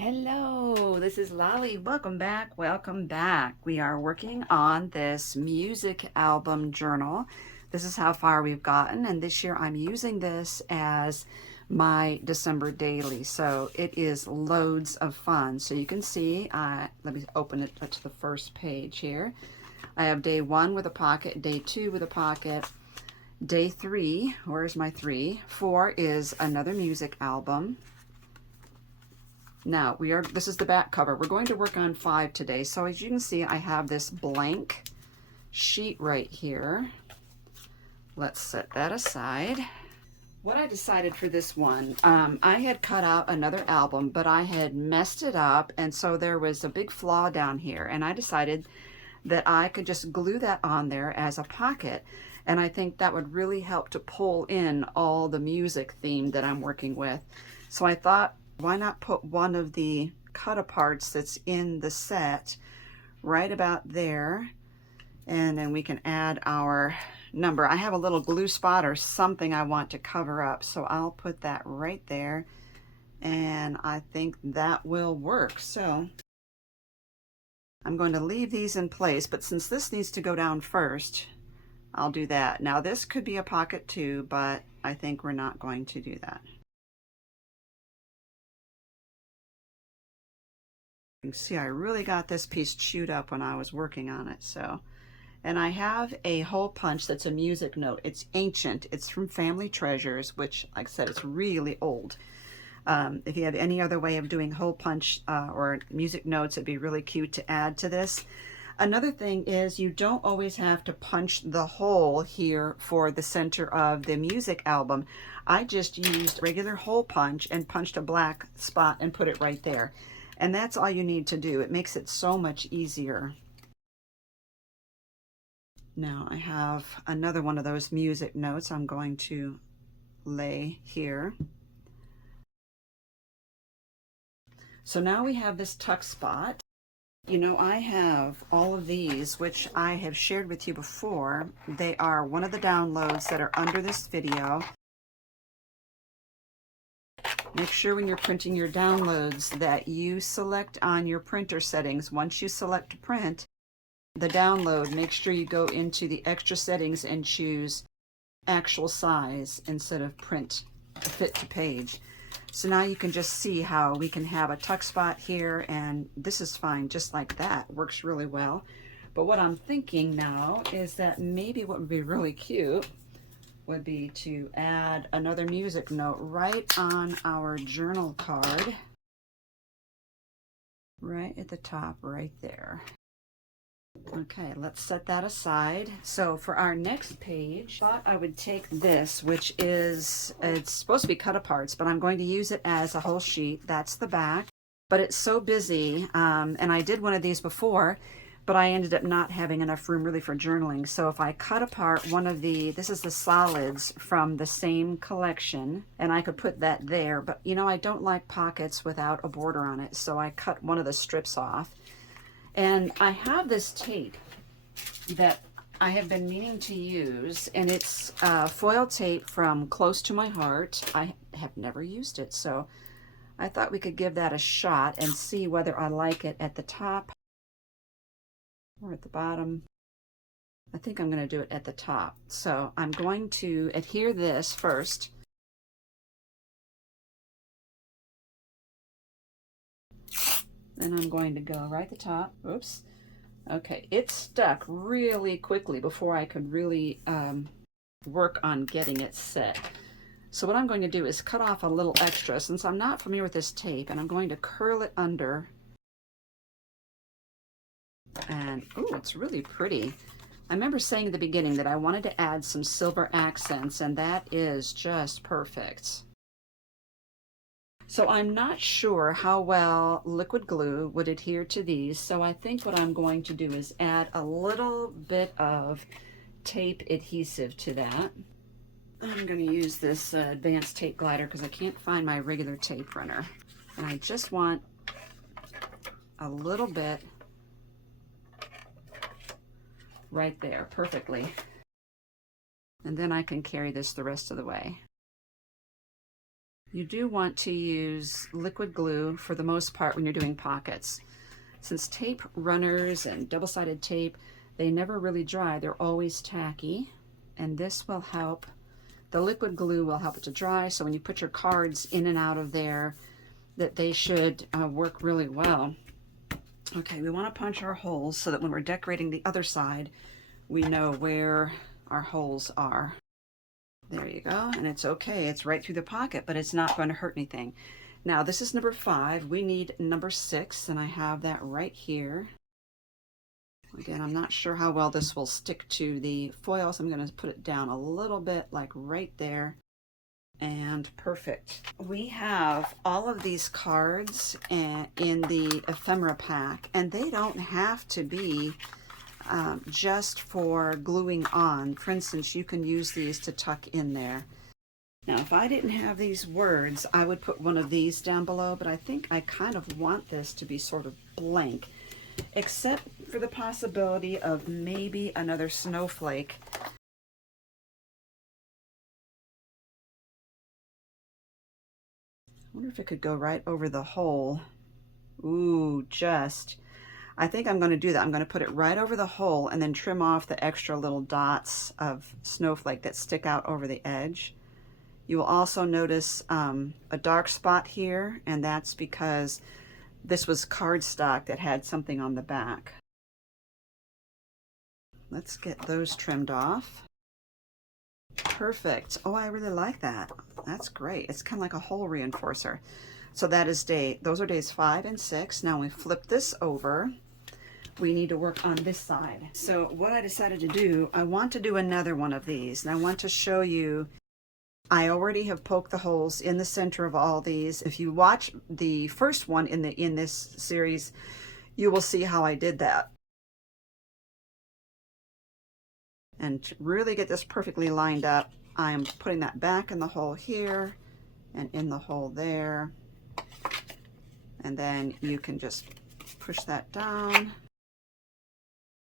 Hello, this is Lolly. Welcome back. Welcome back. We are working on this music album journal. This is how far we've gotten, and this year I'm using this as my December daily. So it is loads of fun. So you can see, let me open it to the first page here. I have day 1 with a pocket, day 2 with a pocket, day 3, where's my 3? 4 is another music album. Now, this is the back cover. We're going to work on 5 today. So as you can see, I have this blank sheet right here. Let's set that aside. What I decided for this one, I had cut out another album, but I had messed it up, and so there was a big flaw down here, and I decided that I could just glue that on there as a pocket, and I think that would really help to pull in all the music theme that I'm working with. So I thought, why not put one of the cut-aparts that's in the set right about there, and then we can add our number. I have a little glue spot or something I want to cover up, so I'll put that right there, and I think that will work. So I'm going to leave these in place, but since this needs to go down first, I'll do that. Now this could be a pocket too, but I think we're not going to do that. You can see I really got this piece chewed up when I was working on it. So, and I have a hole punch that's a music note. It's ancient. It's from Family Treasures, which, like I said, it's really old. If you have any other way of doing hole punch or music notes, it'd be really cute to add to this. Another thing is you don't always have to punch the hole here for the center of the music album. I just used regular hole punch and punched a black spot and put it right there. And that's all you need to do. It makes it so much easier. Now I have another one of those music notes I'm going to lay here. So now we have this tuck spot. You know, I have all of these, which I have shared with you before. They are one of the downloads that are under this video. Make sure when you're printing your downloads that you select on your printer settings. Once you select to print the download, make sure you go into the extra settings and choose actual size instead of print fit to page. So now you can just see how we can have a tuck spot here, and this is fine just like that. Works really well. But what I'm thinking now is that maybe what would be really cute would be to add another music note right on our journal card, right at the top, right there. Okay, let's set that aside. So for our next page, I thought I would take this, which is, it's supposed to be cut aparts, but I'm going to use it as a whole sheet. That's the back, but it's so busy, and I did one of these before, but I ended up not having enough room really for journaling. So if I cut apart one of this is the solids from the same collection, and I could put that there, but you know, I don't like pockets without a border on it, so I cut one of the strips off. And I have this tape that I have been meaning to use, and it's foil tape from Close to My Heart. I have never used it, so I thought we could give that a shot and see whether I like it at the top or at the bottom. I think I'm going to do it at the top. So I'm going to adhere this first. Then I'm going to go right at the top. Oops. Okay, it stuck really quickly before I could really work on getting it set. So what I'm going to do is cut off a little extra since I'm not familiar with this tape, and I'm going to curl it under. And oh, it's really pretty. I remember saying at the beginning that I wanted to add some silver accents, and that is just perfect. So I'm not sure how well liquid glue would adhere to these, so I think what I'm going to do is add a little bit of tape adhesive to that. I'm going to use this advanced tape glider because I can't find my regular tape runner. And I just want a little bit right there, perfectly. And then I can carry this the rest of the way. You do want to use liquid glue for the most part when you're doing pockets. Since tape runners and double-sided tape, they never really dry, they're always tacky, and this will help. The liquid glue will help it to dry, so when you put your cards in and out of there, that they should work really well. Okay, we want to punch our holes so that when we're decorating the other side, we know where our holes are. There you go, and it's okay, it's right through the pocket, but it's not going to hurt anything. Now this is number 5, we need number 6, and I have that right here. Again, I'm not sure how well this will stick to the foil, so I'm going to put it down a little bit, like right there, and perfect. We have all of these cards in the ephemera pack, and they don't have to be just for gluing on. For instance, you can use these to tuck in there. Now, if I didn't have these words, I would put one of these down below, but I think I kind of want this to be sort of blank, except for the possibility of maybe another snowflake. I wonder if it could go right over the hole. Ooh, I think I'm going to do that. I'm going to put it right over the hole and then trim off the extra little dots of snowflake that stick out over the edge. You will also notice a dark spot here, and that's because this was cardstock that had something on the back. Let's get those trimmed off. Perfect. Oh, I really like that. That's great. It's kind of like a hole reinforcer. So that is those are days 5 and 6. Now we flip this over. We need to work on this side. So what I decided to do, I want to do another one of these, and I want to show you. I already have poked the holes in the center of all these. If you watch the first one in this series, you will see how I did that. And to really get this perfectly lined up, I am putting that back in the hole here and in the hole there. And then you can just push that down.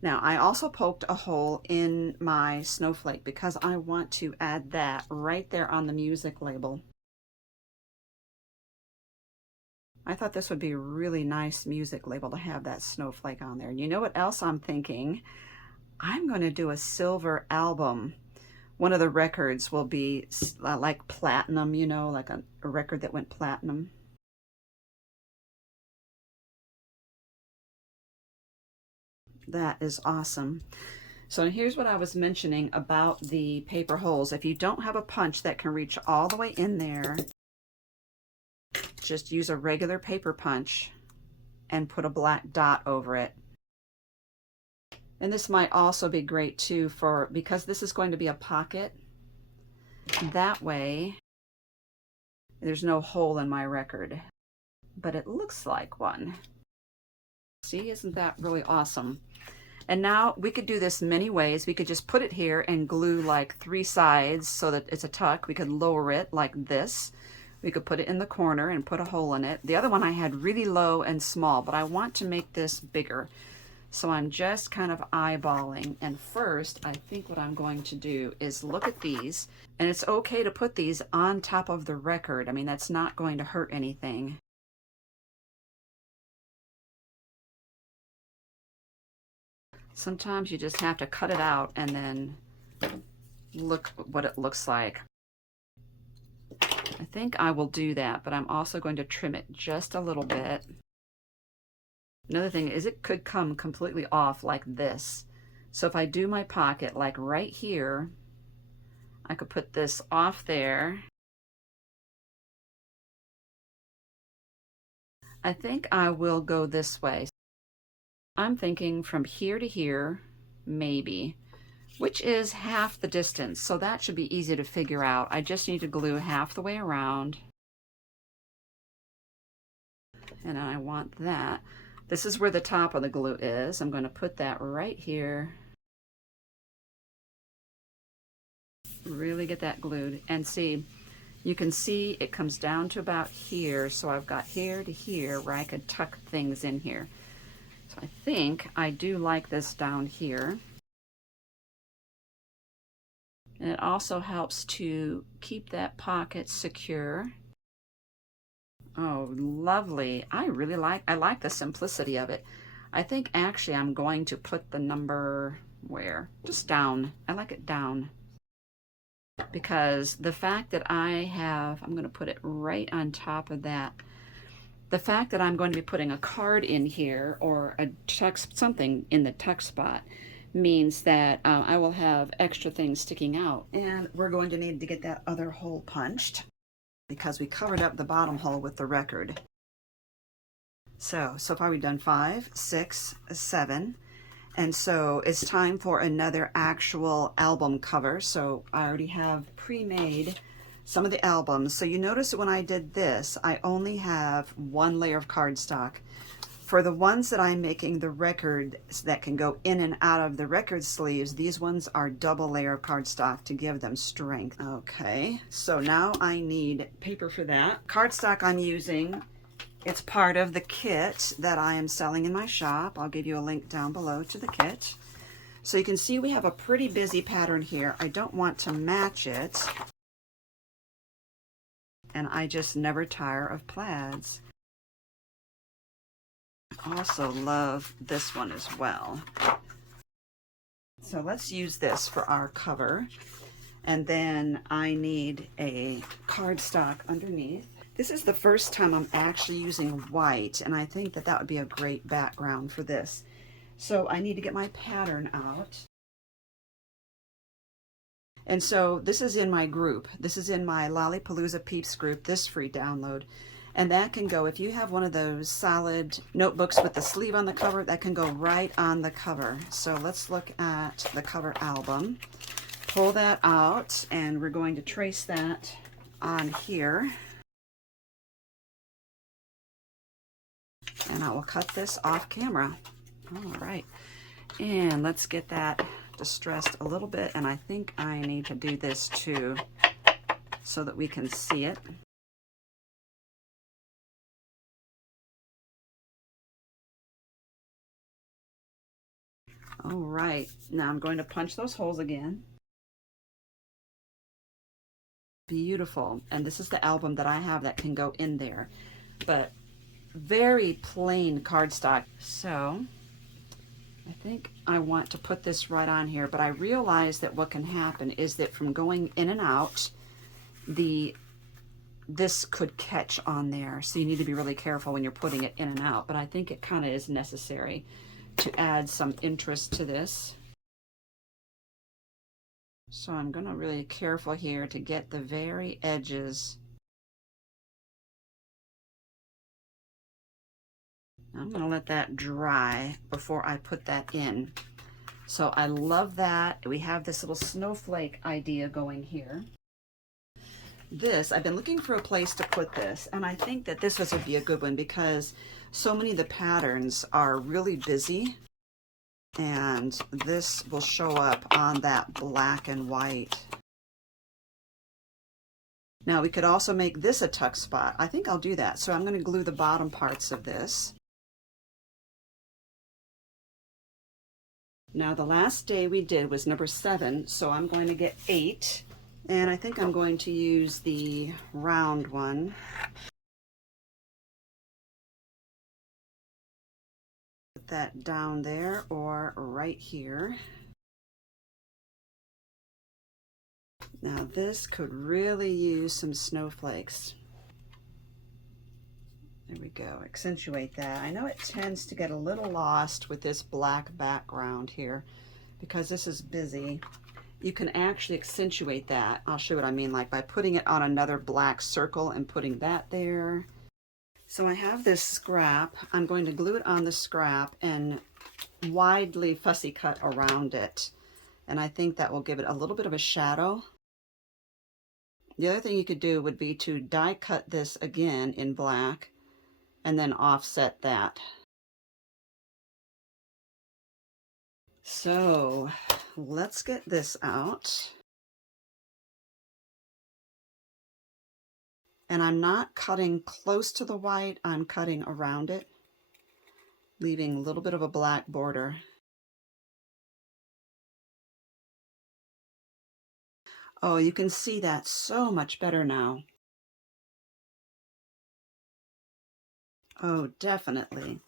Now, I also poked a hole in my snowflake because I want to add that right there on the music label. I thought this would be a really nice music label to have that snowflake on there. And you know what else I'm thinking? I'm going to do a silver album. One of the records will be like platinum, you know, like a record that went platinum. That is awesome. So here's what I was mentioning about the paper holes. If you don't have a punch that can reach all the way in there, just use a regular paper punch and put a black dot over it. And this might also be great too because this is going to be a pocket. That way there's no hole in my record, but it looks like one. See, isn't that really awesome? And now we could do this many ways. We could just put it here and glue like 3 sides so that it's a tuck. We could lower it like this. We could put it in the corner and put a hole in it. The other one I had really low and small, but I want to make this bigger. So I'm just kind of eyeballing. And first, I think what I'm going to do is look at these. And it's okay to put these on top of the record. I mean, that's not going to hurt anything. Sometimes you just have to cut it out and then look what it looks like. I think I will do that, but I'm also going to trim it just a little bit. Another thing is it could come completely off like this. So if I do my pocket like right here, I could put this off there. I think I will go this way. I'm thinking from here to here, maybe, which is half the distance. So that should be easy to figure out. I just need to glue half the way around. And I want that. This is where the top of the glue is. I'm going to put that right here. Really get that glued. And see, you can see it comes down to about here. So I've got here to here where I could tuck things in here. So I think I do like this down here. And it also helps to keep that pocket secure. Oh, lovely. I like the simplicity of it. I think actually I'm going to put the number where? Just down. I like it down because the fact that I'm going to put it right on top of that. The fact that I'm going to be putting a card in here or a text, something in the text spot means that I will have extra things sticking out. And we're going to need to get that other hole punched because we covered up the bottom hole with the record. So far we've done 5, 6, 7. And so it's time for another actual album cover. So I already have pre-made some of the albums. So you notice that when I did this, I only have one layer of cardstock. For the ones that I'm making the records that can go in and out of the record sleeves, these ones are double layer of cardstock to give them strength. Okay, so now I need paper for that. Cardstock I'm using, it's part of the kit that I am selling in my shop. I'll give you a link down below to the kit. So you can see we have a pretty busy pattern here. I don't want to match it. And I just never tire of plaids. Also love this one as well. So let's use this for our cover. And then I need a cardstock underneath. This is the first time I'm actually using white, and I think that that would be a great background for this. So I need to get my pattern out. And so this is in my group. This is in my Palooza Peeps group, this free download. And that can go, if you have one of those solid notebooks with the sleeve on the cover, that can go right on the cover. So let's look at the cover album. Pull that out, and we're going to trace that on here. And I will cut this off camera. All right. And let's get that distressed a little bit. And I think I need to do this too so that we can see it. All right, now I'm going to punch those holes again. Beautiful. And this is the album that I have that can go in there, but very plain cardstock. So I think I want to put this right on here, but I realize that what can happen is that from going in and out, this could catch on there. So you need to be really careful when you're putting it in and out, but I think it kind of is necessary to add some interest to this. So I'm going to really careful here to get the very edges. I'm going to let that dry before I put that in. So I love that. We have this little snowflake idea going here. This, I've been looking for a place to put this, and I think that this would be a good one because so many of the patterns are really busy. And this will show up on that black and white. Now we could also make this a tuck spot. I think I'll do that. So I'm going to glue the bottom parts of this. Now the last day we did was number 7, so I'm going to get 8. And I think I'm going to use the round one. That down there or right here. Now this could really use some snowflakes. There we go, accentuate that. I know it tends to get a little lost with this black background here because this is busy. You can actually accentuate that. I'll show you what I mean, like by putting it on another black circle and putting that there. So I have this scrap. I'm going to glue it on the scrap and widely fussy cut around it. And I think that will give it a little bit of a shadow. The other thing you could do would be to die cut this again in black and then offset that. So let's get this out. And I'm not cutting close to the white, I'm cutting around it, leaving a little bit of a black border. Oh, you can see that so much better now. Oh, definitely.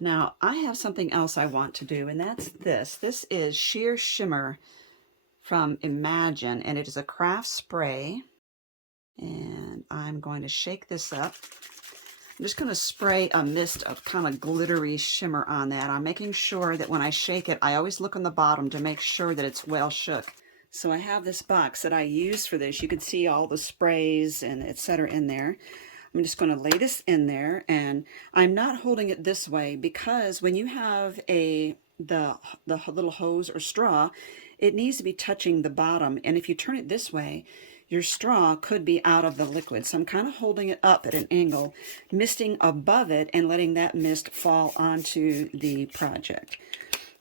Now, I have something else I want to do, and that's this. This is Sheer Shimmer from Imagine, and it is a craft spray. And I'm going to shake this up. I'm just going to spray a mist of kind of glittery shimmer on that. I'm making sure that when I shake it, I always look on the bottom to make sure that it's well shook. So I have this box that I use for this. You can see all the sprays and etc. in there. I'm just going to lay this in there, and I'm not holding it this way because when you have the little hose or straw, it needs to be touching the bottom, and if you turn it this way, your straw could be out of the liquid. So I'm kind of holding it up at an angle, misting above it, and letting that mist fall onto the project.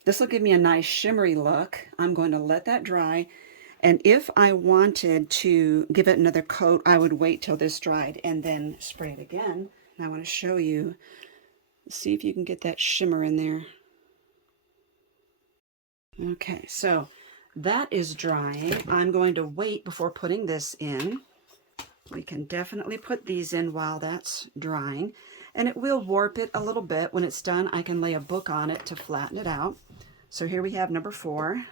This will give me a nice shimmery look. I'm going to let that dry. And if I wanted to give it another coat, I would wait till this dried and then spray it again. And I want to show you, see if you can get that shimmer in there. Okay, so that is drying. I'm going to wait before putting this in. We can definitely put these in while that's drying. And it will warp it a little bit. When it's done, I can lay a book on it to flatten it out. So here we have number 4.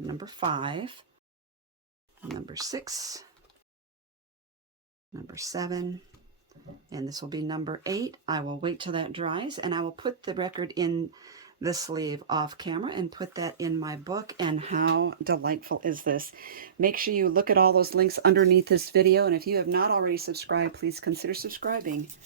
Number 5, number 6, number 7, and this will be number 8. I will wait till that dries, and I will put the record in the sleeve off camera and put that in my book. And how delightful is this? Make sure you look at all those links underneath this video, and if you have not already subscribed, please consider subscribing.